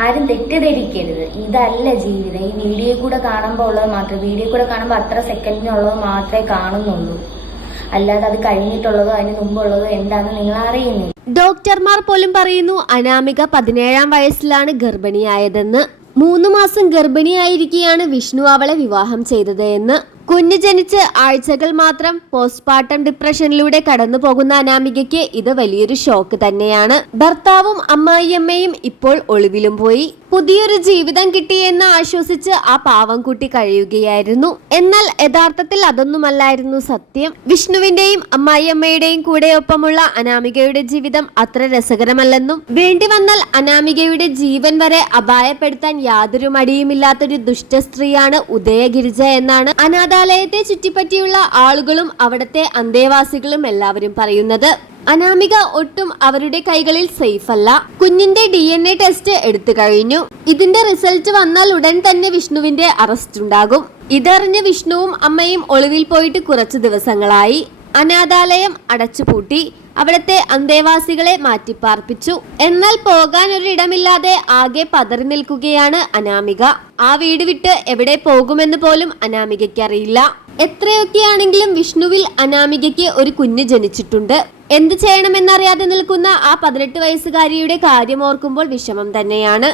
ആരും തെറ്റിദ്ധരിക്കരുത്. ഇതല്ല ജീവിതം. ഈ വീഡിയോ കൂടെ കാണുമ്പോൾ ഉള്ളത് മാത്രമേ, വീഡിയോ കൂടെ കാണുമ്പോൾ അത്ര സെക്കൻഡിനുള്ളത് മാത്രമേ കാണുന്നുള്ളൂ. അല്ലാതെ അത് കഴിഞ്ഞിട്ടുള്ളതോ അതിന് മുമ്പുള്ളതോ എന്താണെന്ന് നിങ്ങൾ അറിയുന്നില്ല. ഡോക്ടർമാർ പോലും പറയുന്നു അനാമിക 17-ാം വയസ്സിലാണ് ഗർഭിണിയായതെന്ന്. 3 മാസം ഗർഭിണിയായിരിക്കെയാണ് വിഷ്ണു അവളെ വിവാഹം ചെയ്തത് എന്ന്. കുഞ്ഞ് ജനിച്ച് ആഴ്ചകൾ മാത്രം പോസ്റ്റ്മോർട്ടം ഡിപ്രഷനിലൂടെ കടന്നു പോകുന്ന അനാമികയ്ക്ക് ഇത് വലിയൊരു ഷോക്ക് തന്നെയാണ്. ഭർത്താവും അമ്മായിയമ്മയും ഇപ്പോൾ ഒളിവിലും പോയി. പുതിയൊരു ജീവിതം കിട്ടിയെന്ന് ആശ്വസിച്ച് ആ പാവം കുട്ടി കഴിയുകയായിരുന്നു. എന്നാൽ യഥാർത്ഥത്തിൽ അതൊന്നുമല്ലായിരുന്നു സത്യം. വിഷ്ണുവിന്റെയും അമ്മായിയമ്മയുടെയും കൂടെ ഒപ്പമുള്ള അനാമികയുടെ ജീവിതം അത്ര രസകരമല്ലെന്നും വേണ്ടി വന്നാൽ അനാമികയുടെ ജീവൻ വരെ അപായപ്പെടുത്താൻ യാതൊരു മടിയുമില്ലാത്തൊരു ദുഷ്ട സ്ത്രീയാണ് ഉദയഗിരിജ എന്നാണ് അനാഥാലയത്തെ ചുറ്റിപ്പറ്റിയുള്ള ആളുകളും അവിടത്തെ അന്തേവാസികളും എല്ലാവരും പറയുന്നത്. അനാമിക ഒട്ടും അവരുടെ കൈകളിൽ സേഫ് അല്ല. കുഞ്ഞിന്റെ DNA ടെസ്റ്റ് എടുത്തു കഴിഞ്ഞു. ഇതിന്റെ റിസൾട്ട് വന്നാൽ ഉടൻ തന്നെ വിഷ്ണുവിന്റെ അറസ്റ്റ് ഉണ്ടാകും. ഇതറിഞ്ഞ് വിഷ്ണുവും അമ്മയും ഒളിവിൽ പോയിട്ട് കുറച്ചു ദിവസങ്ങളായി. അനാഥാലയം അടച്ചുപൂട്ടി അവിടത്തെ അന്തേവാസികളെ മാറ്റിപ്പാർപ്പിച്ചു. എന്നാൽ പോകാൻ ഒരിടമില്ലാതെ ആകെ പതറി നിൽക്കുകയാണ് അനാമിക. ആ വീട് വിട്ട് എവിടെ പോകുമെന്ന് പോലും അനാമികയ്ക്ക് അറിയില്ല. എത്രയൊക്കെയാണെങ്കിലും വിഷ്ണുവിൽ അനാമികയ്ക്ക് ഒരു കുഞ്ഞ് ജനിച്ചിട്ടുണ്ട്. എന്ത് ചെയ്യണമെന്നറിയാതെ നിൽക്കുന്ന ആ 18 വയസ്സുകാരിയുടെ കാര്യം ഓർക്കുമ്പോൾ വിഷമം തന്നെയാണ്.